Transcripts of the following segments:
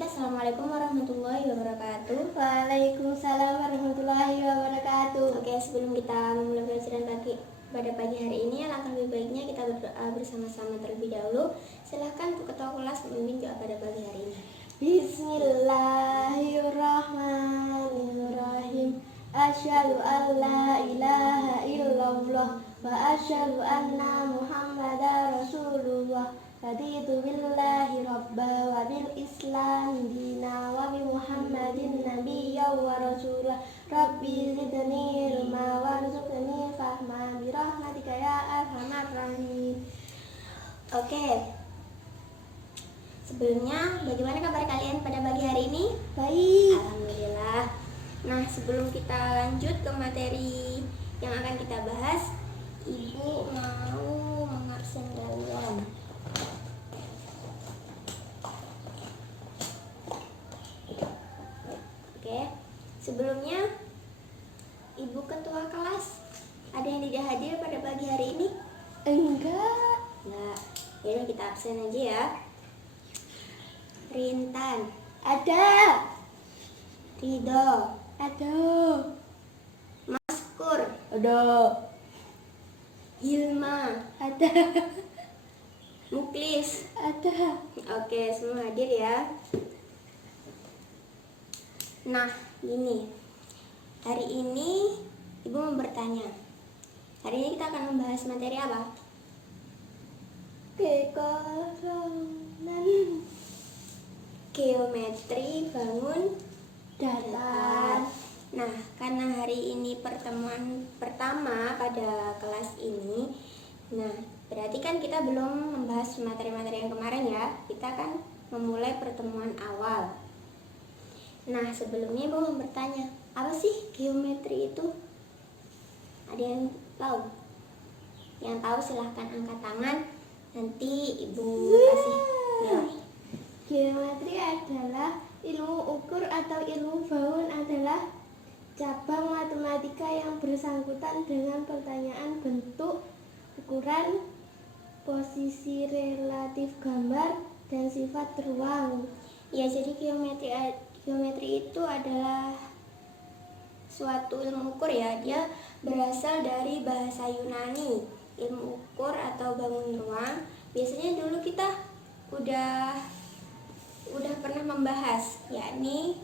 baik, assalamualaikum warahmatullahi wabarakatuh. Waalaikumsalam warahmatullahi wabarakatuh. Oke, sebelum kita memulai pelajaran pada pagi hari ini, alangkah lebih baiknya kita berdoa bersama-sama terlebih dahulu. Silahkan untuk ketua kelas memimpin doa pada pagi hari ini. Bismillahirrahmanirrahim. Asyhadu an la ilaha illallah wa asyhadu anna Muhammadar Rasulullah. Raditu billahi rabba wa bil islam dina wa bi Muhammadin nabiyya wa rasulah. Rabbi zidni ilma warzuqni fahma bi rahmatika ya arhamar rahimin. Oke. Sebelumnya, bagaimana kabar kalian pada pagi hari ini? Baik. Alhamdulillah. Nah, sebelum kita lanjut ke materi yang akan kita bahas, Ibu mau mengabsen kalian. Oke, sebelumnya Ibu ketua kelas, ada yang tidak hadir pada pagi hari ini? Enggak. Enggak. Ya, kita absen aja ya. Rintan, Ada. Ridho, Ada. Maskur, Ada. Hilma, Ada. Muklis. Ada. Oke, semua hadir ya. Nah, gini. Hari ini Ibu mau bertanya. Hari ini kita akan membahas materi apa? Kekosongan Geometri bangun datar. Nah, karena hari ini pertemuan pertama pada kelas ini, nah, berarti kan kita belum membahas materi-materi yang kemarin ya. Kita kan memulai pertemuan awal. Nah, sebelumnya Ibu mau bertanya, apa sih geometri itu? Ada yang tahu? Yang tahu silahkan angkat tangan. Nanti Ibu kasih nilai. Geometri adalah ilmu ukur atau ilmu bangun adalah cabang matematika yang bersangkutan dengan pertanyaan bentuk, ukuran, posisi relatif gambar, dan sifat ruang. Ya, jadi geometri itu adalah suatu ilmu ukur ya. Dia berasal dari bahasa Yunani. Ilmu ukur atau bangun ruang. Biasanya dulu kita udah pernah membahas, yakni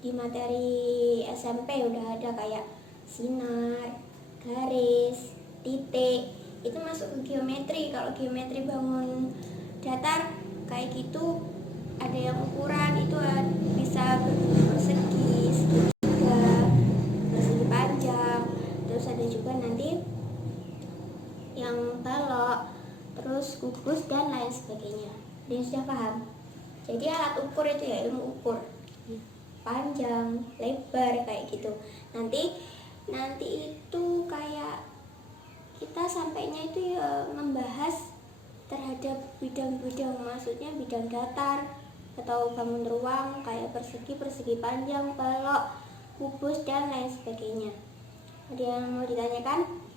di materi SMP udah ada kayak sinar, garis, titik. Itu masuk ke geometri. Kalau geometri bangun datar kayak gitu, ada yang ukuran itu bisa persegi, segitiga, persegi panjang. Terus ada juga nanti yang balok, terus kubus dan lain sebagainya. Dia sudah paham? Jadi alat ukur itu ya ilmu ukur, panjang, lebar kayak gitu. Nanti itu kayak kita sampainya itu ya membahas terhadap bidang-bidang, maksudnya bidang datar atau bangun ruang kayak persegi panjang, balok, kubus dan lain sebagainya. Ada yang mau ditanyakan?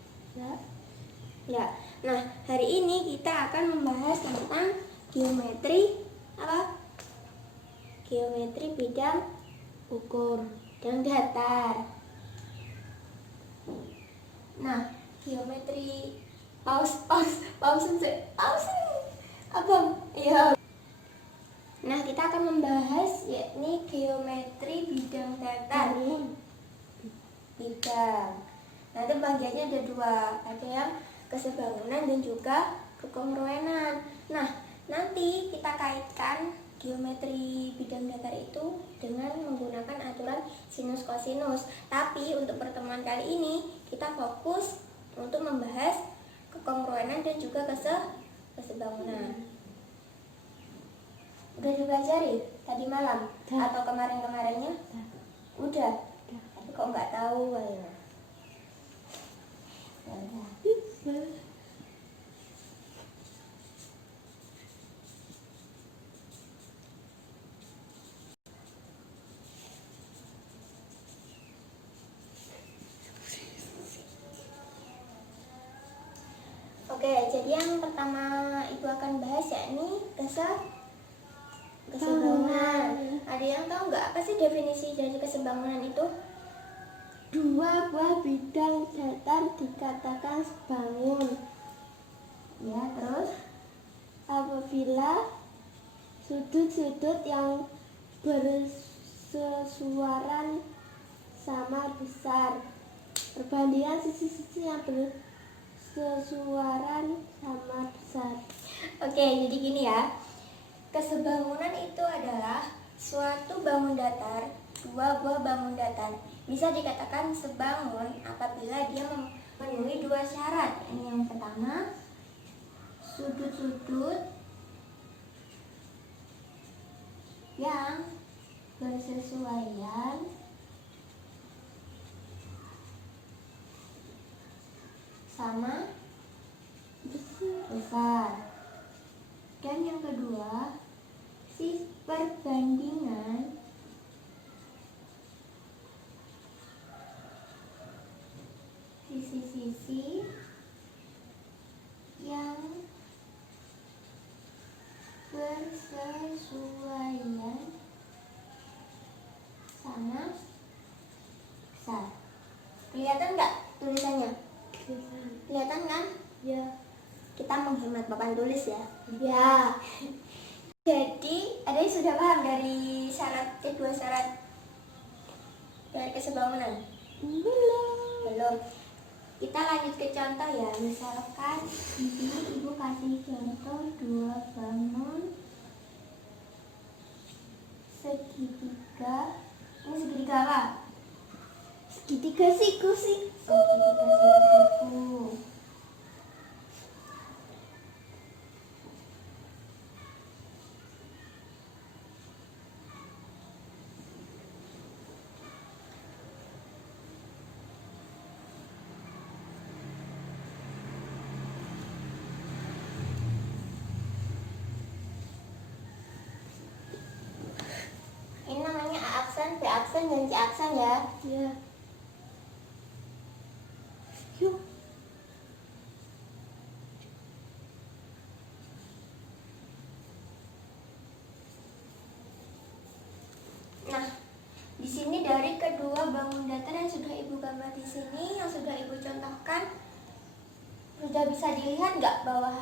Ya. Nah, hari ini kita akan membahas tentang geometri apa? Geometri bidang ukur dan datar. Nah, geometri pause. Abang, iya. Nah, kita akan membahas yakni geometri bidang datar. Bidang. Nanti bagiannya ada dua, ada yang kesebangunan dan juga kekongruenan. Nah, nanti kita kaitkan geometri bidang datar itu dengan menggunakan aturan sinus kosinus. Tapi untuk pertemuan kali ini kita fokus untuk membahas kekongruenan dan juga kesebangunan. Udah dipelajari tadi malam atau kemarin-kemarinnya? Udah. Tapi kok nggak tahu ya? Oke, jadi yang pertama Ibu akan bahas yakni kesebangunan. ada yang tahu nggak apa sih definisi dari kesebangunan itu? Dua buah bidang datar dikatakan sebangun. Ya, terus? Apabila sudut-sudut yang bersesuaian sama besar, perbandingan sisi-sisi yang bersesuaian sama besar. Oke, jadi gini ya. Kesebangunan itu adalah suatu bangun datar, dua buah bangun datar. Bisa dikatakan sebangun apabila dia memenuhi dua syarat. Yang pertama, sudut-sudut yang bersesuaian sama besar. Dan yang kedua, perbandingan sisi-sisi yang bersesuaian sama besar. Kelihatan nggak tulisannya? Kelihatan kan? Ya. Kita menghemat papan tulis ya. Ya. Jadi, ada yang sudah paham dari kedua syarat dari kesebangunan? Belum. Kita lanjut ke contoh ya. Misalkan di sini ibu kasih contoh dua bangun segitiga. Ini segitiga apa? Segitiga siku. Segitiga siku. Ini namanya A aksen, B aksen, dan C aksen ya. Ya. Yuk. Nah, di sini dari kedua bangun datar yang sudah ibu gambar di sini, yang sudah ibu contohkan, sudah bisa dilihat nggak bahwa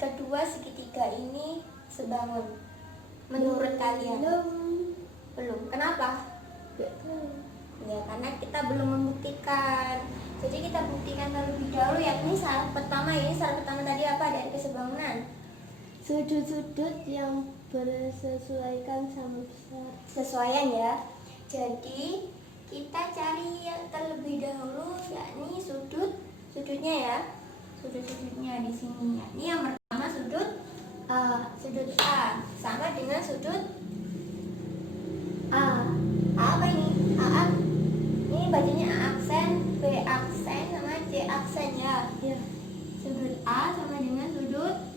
kedua segitiga ini sebangun? Menurut kalian? Belum. Kenapa? Ya, karena kita belum membuktikan. Jadi kita buktikan terlebih dahulu ya. Ini syarat pertama tadi apa dari kesebangunan? Sudut-sudut yang bersesuaian sama besar. Sesuaian ya. Jadi kita cari yang terlebih dahulu, yakni sudutnya ya. Sudut-sudutnya di sini. Yakni yang pertama sudut A sama dengan sudut A. Apa ini? Ini bacanya A aksen, B aksen, sama C aksen ya. Ya. Sudut A sama dengan sudut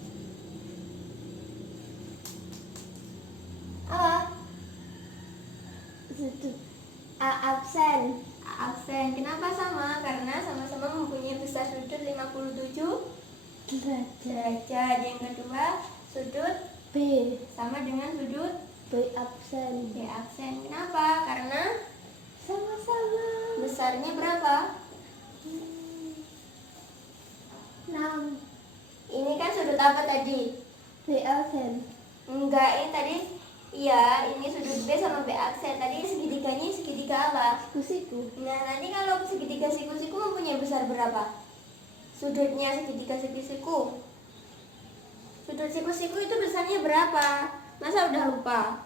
apa? Sudut A aksen. A aksen. Kenapa sama? Karena sama-sama mempunyai besar sudut 57 derajat. Yang kedua, sudut B sama dengan sudut B aksen. B aksen. Kenapa? Karena Sama-sama. besarnya berapa? 6 Ini kan sudut apa tadi? B aksen. Enggak, ini tadi iya, ini sudut B sama B aksen. Tadi segitiganya segitiga apa? Siku. Nah, nanti kalau segitiga siku-siku mempunyai besar berapa? Sudutnya segitiga siku-siku. Sudut siku-siku itu besarnya berapa? Masa udah lupa?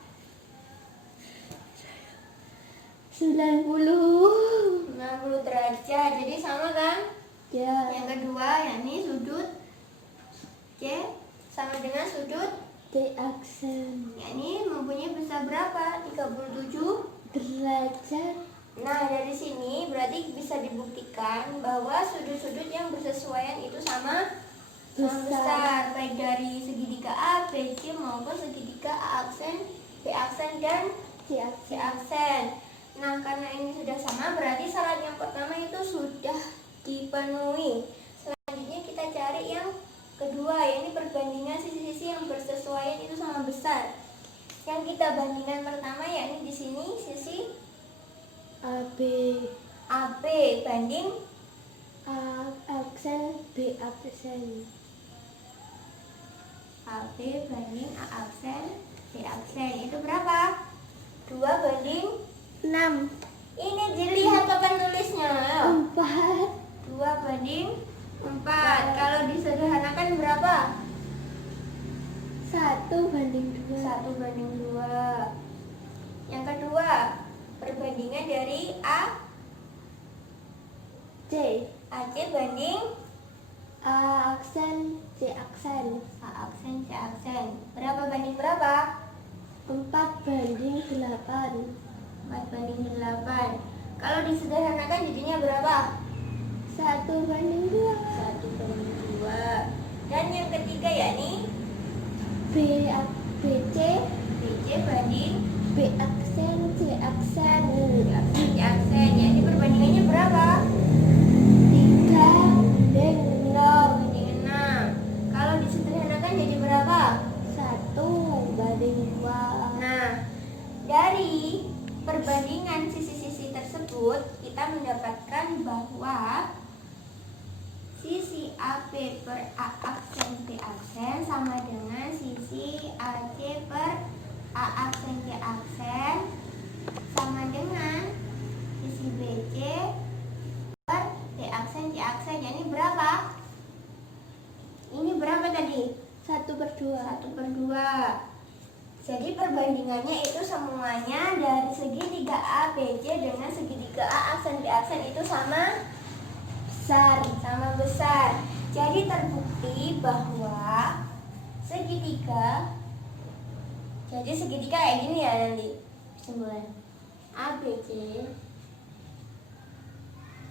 90. 60 derajat. Jadi sama kan? Ya. Yang kedua yakni sudut C sama dengan sudut D aksen. yakni mempunyai besar berapa? 37 Derajat. Nah, dari sini berarti bisa dibuktikan bahwa sudut-sudut yang bersesuaian itu sama besar, baik dari segitiga A, B, C maupun segitiga A aksen, B aksen, dan C C aksen. aksen. Nah, karena ini sudah sama, berarti syarat yang pertama itu sudah dipenuhi. Selanjutnya kita cari yang kedua, yaitu perbandingan sisi-sisi yang bersesuaian itu sama besar. Yang kita bandingkan pertama yakni di sini sisi AB AB banding A aksen B aksen. AB banding A aksen B aksen itu berapa? 2 banding 6 ini dilihat papan tulisnya. 4 2 banding 4. Kalau disederhanakan berapa? 1 banding 2. 1 banding 2. Yang kedua, perbandingan dari A C AC banding A aksen C aksen. A aksen C aksen. Berapa banding berapa? 4 banding 8. 4 banding 8. Kalau disederhanakan jadinya berapa? 1 banding 2. 1 banding 2. Dan yang ketiga yakni BC BC banding B aksen C aksen. C aksen C aksen. Yakni perbandingannya berapa? 3 banding 0. Banding 6. Kalau disederhanakan jadi berapa? 1 banding 2. Nah, dari perbandingan sisi-sisi tersebut kita mendapatkan bahwa sisi AB per A aksen B aksen sama dengan sisi AC per A aksen C aksen sama dengan sisi BC per D aksen C aksen. Ini berapa? Ini berapa tadi? 1/2. 1/2. Jadi perbandingannya itu semuanya dari segitiga ABC dengan segitiga A aksen B aksen itu sama besar. Jadi terbukti bahwa segitiga kayak gini ya nanti simbolan ABC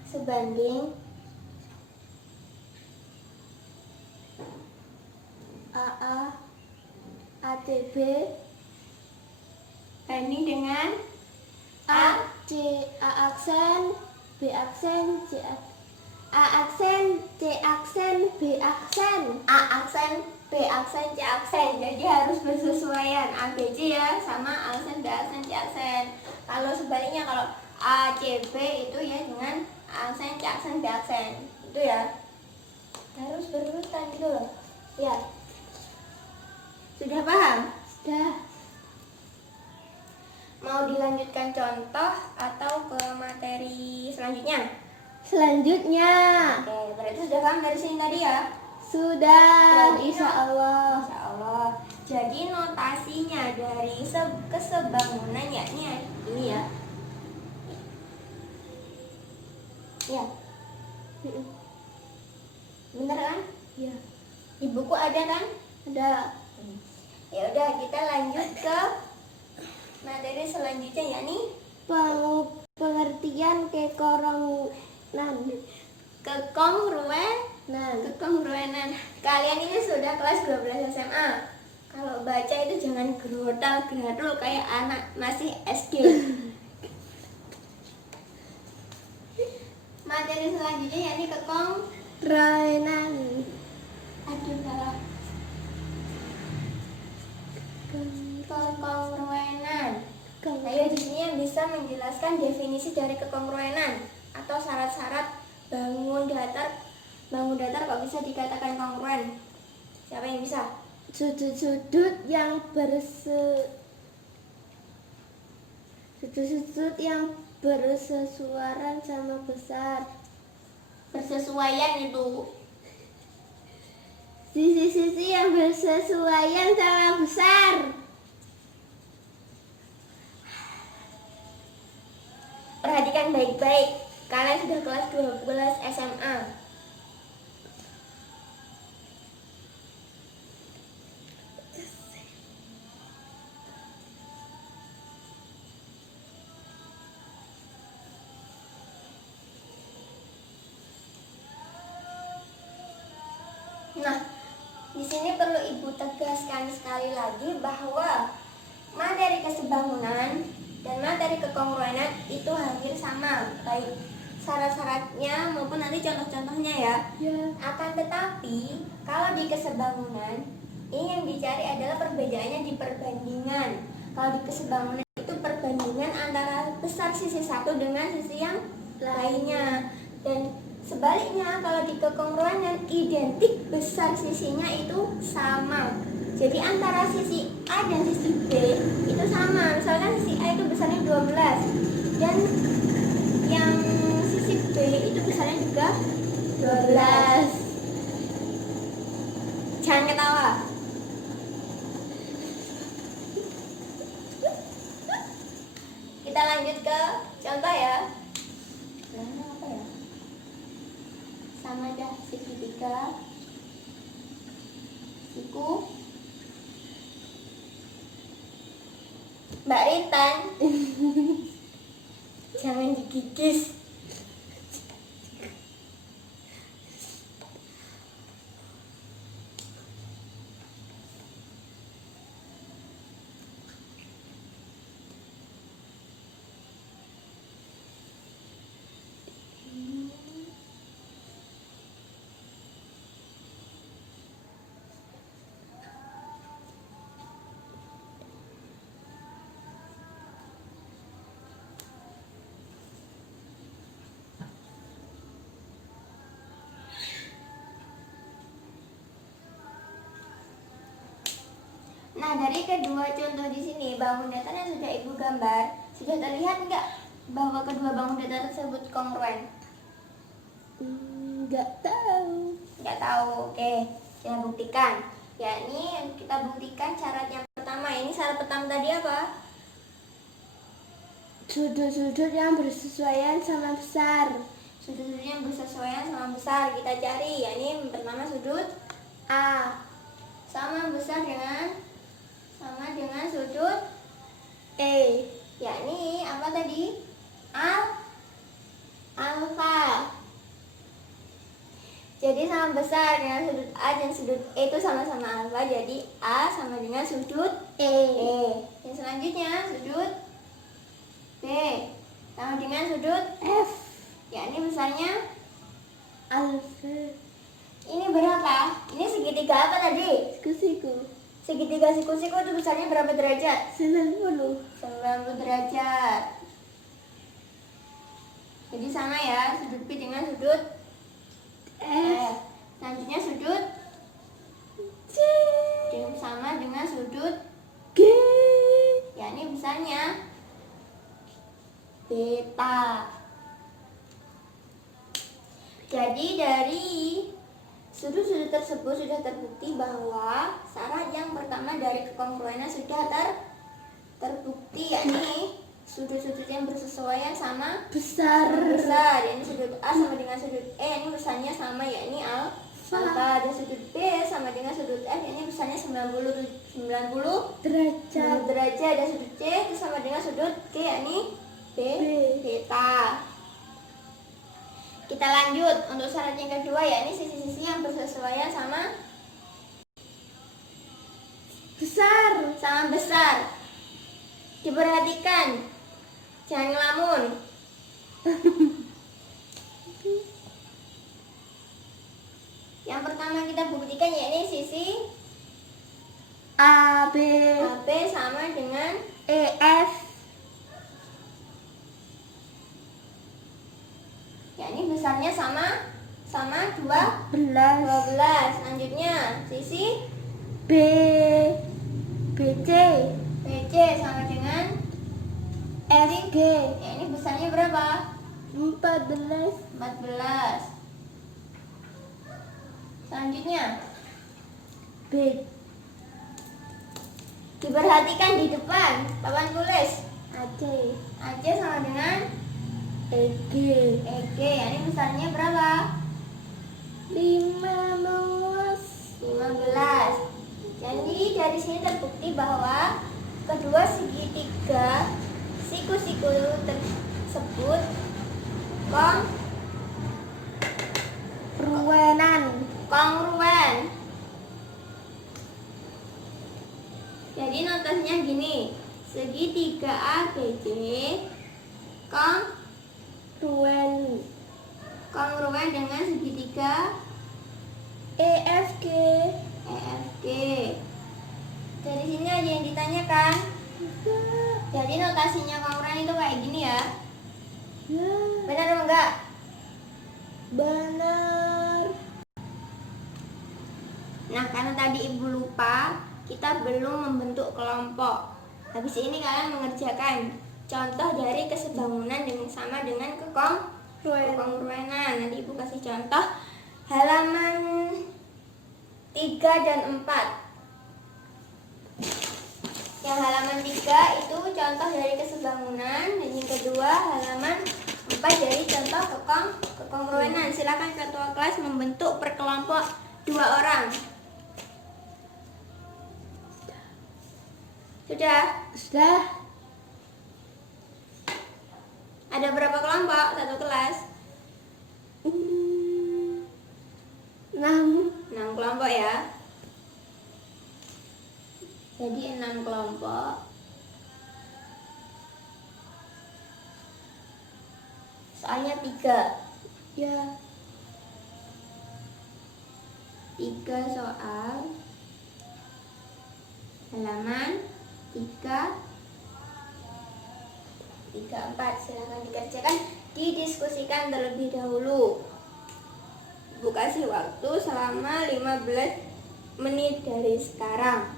sebanding AA ATB banding dengan A C A aksen B aksen C A aksen C aksen B aksen. A aksen B aksen C aksen. Jadi harus bersesuaian ABC ya sama aksen B aksen C aksen. Kalau sebaliknya kalau A C B itu ya dengan aksen C aksen B aksen. Itu ya. Harus berurutan gitu loh. Ya. Sudah paham? Sudah. Mau dilanjutkan contoh atau ke materi selanjutnya? Selanjutnya Oke, berarti sudah paham dari sini tadi ya? sudah Jadi, insya Allah. Insya Allah. Jadi notasinya dari kesebangunan yakni ini ya. Ya. Bener kan? Ya, Di buku ada kan? ada. Ya udah, kita lanjut ke materi selanjutnya yakni Pengertian kekorongan. kekongruenan. Kalian ini sudah kelas 12 SMA. Kalau baca itu jangan gerotal-geradul kayak anak masih SD. Materi selanjutnya yakni Kekorongan. aduh salah. Kekongruenan. Ayo di sini yang bisa menjelaskan definisi dari kekongruenan atau syarat-syarat bangun datar kok bisa dikatakan kongruen. Siapa yang bisa? Sudut-sudut yang bersesuaian sama besar. Bersesuaian itu. Sisi-sisi yang bersesuaian sama besar. Perhatikan baik-baik. Kalian sudah kelas 12 SMA. Nah, di sini perlu Ibu tegaskan sekali lagi bahwa materi kesebangunan dan materi kekongruenan itu hampir sama, baik syarat-syaratnya maupun nanti contoh-contohnya ya. Ya. Akan tetapi kalau di kesebangunan ini yang dicari adalah perbedaannya di perbandingan. Kalau di kesebangunan itu perbandingan antara besar sisi satu dengan sisi yang lainnya. Dan sebaliknya kalau di kekongruenan identik besar sisinya itu sama. Jadi antara sisi A dan sisi B itu sama. Misalkan sisi A itu besarnya 12 dan yang sisi B itu besarnya juga 12. Jangan ketawa. Kita lanjut ke contoh ya. Apa ya? Sama aja segitiga, siku. Mbak Ritan, jangan digigis. Nah, dari kedua contoh di sini, bangun datar yang sudah Ibu gambar, sudah terlihat nggak bahwa kedua bangun datar tersebut kongruen? Nggak tahu. Nggak tahu. Oke, kita buktikan. Ya, ini kita buktikan syarat yang pertama. Ini syarat pertama tadi apa? Sudut-sudut yang bersesuaian sama besar. Sudut-sudut yang bersesuaian sama besar. Kita cari. Ya, ini pertama sudut A sama besar dengan sudut E. yakni apa tadi? Alfa. Jadi sama besar dengan sudut A dan sudut E itu sama-sama alfa. Jadi A sama dengan sudut E. Yang selanjutnya sudut B sama dengan sudut F. yakni besarnya Alfa. ini berapa? Ini segitiga apa tadi? Siku-siku. Segitiga siku-siku itu besarnya berapa derajat? 90. 90 derajat. Jadi sama ya, sudut B dengan sudut F. Selanjutnya sudut C. sama dengan sudut G. yakni besarnya beta. Jadi dari sudut-sudut tersebut sudah terbukti bahwa syarat yang pertama dari kekongruenan sudah terbukti, yakni sudut-sudut yang bersesuaian sama Besar. Ini sudut A sama dengan sudut E, ini besarnya sama, yakni alfa. Dan sudut B sama dengan sudut F, ini besarnya 90 derajat. Dan sudut C itu sama dengan sudut G, yakni beta. Kita lanjut untuk syarat yang kedua, yakni sisi-sisi yang bersesuaian sama besar. Diperhatikan, jangan ngelamun. Yang pertama kita buktikan yakni sisi AB sama dengan EF. yakni besarnya sama 12. 12. Selanjutnya sisi BC sama dengan FG. ya, ini besarnya berapa? 14. 14. Selanjutnya B. diperhatikan di depan papan tulis AC sama dengan EG. ya, ini besarnya berapa? 15. 15. Jadi dari sini terbukti bahwa kedua segitiga siku-siku tersebut kongruen. Jadi notasinya gini, segitiga ABC kongruen dengan segitiga EFG. EFG. Dari sini aja yang ditanyakan. notasinya kongruen itu kayak gini ya. Ya, Benar atau enggak? benar. Nah, karena tadi ibu lupa, kita belum membentuk kelompok. Habis ini kalian mengerjakan contoh dari kesebangunan dengan sama dengan kekongruenan. Nanti ibu kasih contoh halaman 3 dan 4. Yang halaman 3 itu contoh dari kesebangunan, dan yang kedua halaman 4 dari contoh kekongruenan. Silakan ketua kelas membentuk per kelompok 2 orang. Sudah? Ada berapa kelompok satu kelas? 6. 6 kelompok ya. Jadi 6 kelompok. Soalnya 3. Ya, 3 soal. Halaman 3 4. Silahkan dikerjakan, didiskusikan terlebih dahulu. Ibu kasih waktu selama 15 menit dari sekarang.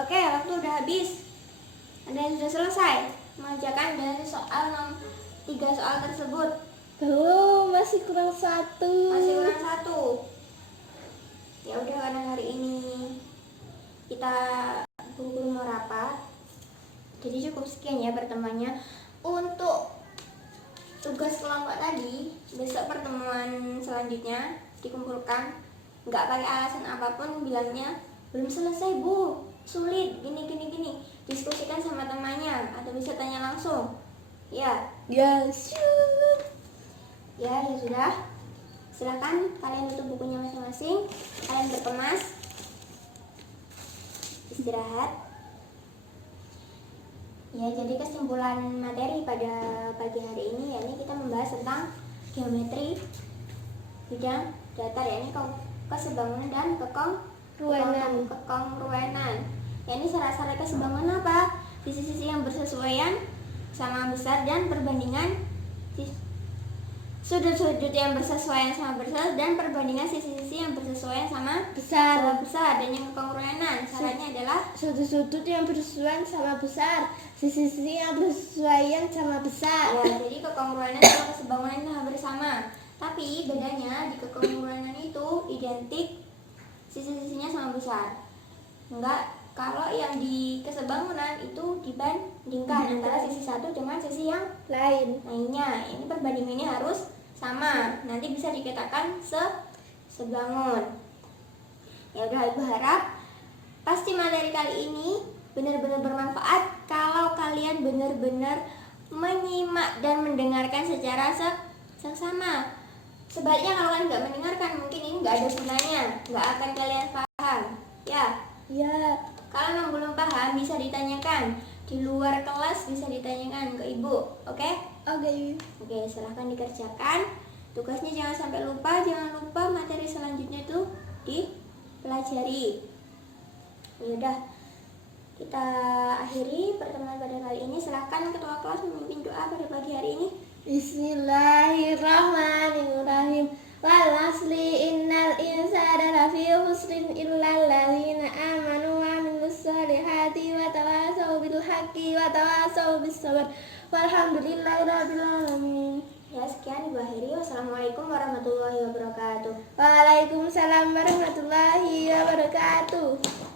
Oke, waktu udah habis. Ada yang sudah selesai mengerjakan dari soal 3 soal tersebut? belum, masih kurang 1. Masih kurang 1. Ya udah, karena hari ini kita buru-buru mau rapat, jadi cukup sekian ya pertemuannya. Untuk tugas kelompok tadi, besok pertemuan selanjutnya dikumpulkan. Nggak pakai alasan apapun, bilangnya belum selesai bu, sulit, gini. Diskusikan sama temannya atau bisa tanya langsung. Ya, Ya, ya sudah. Silakan kalian tutup bukunya masing-masing. Kalian berkemas, istirahat. Ya, jadi kesimpulan materi pada pagi hari ini yakni kita membahas tentang geometri bidang datar, yakni kesebangunan dan kekongruenan. Yakni syarat-syarat kesebangunan apa? Sisi-sisi yang bersesuaian sama besar dan perbandingan sudut-sudut yang bersesuaian sama besar dan perbandingan sisi-sisi yang bersesuaian sama besar. Dan yang kekongruenan syaratnya adalah Sudut-sudut yang bersesuaian sama besar, sisi-sisi yang bersesuaian sama besar. ya, jadi kekongruenan sama kesebangunan itu hampir sama. Tapi bedanya di kekongruenan itu identik sisi-sisinya sama besar. Enggak, kalau yang di kesebangunan itu dibandingkan antara sisi satu dengan sisi yang lainnya. Ini perbandingannya harus sama. Nanti bisa dikatakan sebangun. Ya udah, ibu harap pasti materi kali ini benar-benar bermanfaat kalau kalian benar-benar menyimak dan mendengarkan secara seksama. Sebaliknya kalau kalian nggak mendengarkan, mungkin ini nggak ada gunanya, nggak akan kalian paham. Ya, kalau memang belum paham bisa ditanyakan di luar kelas, bisa ditanyakan ke ibu. Oke, silahkan dikerjakan. Tugasnya jangan sampai lupa. Jangan lupa materi selanjutnya itu dipelajari. Yaudah, kita akhiri pertemuan pada kali ini. Silahkan ketua kelas memimpin doa pada pagi hari ini. Bismillahirrahmanirrahim. Wal asli innal insana lafi khusrin illa alladzina amanu wa amilus solihati wa tawasaw bil haqqi wa tawasaw bis sabr. Walhamdulillahirabbil alamin. Ya, sekian ibu akhiri. Wassalamualaikum warahmatullahi wabarakatuh. Waalaikumsalam warahmatullahi wabarakatuh.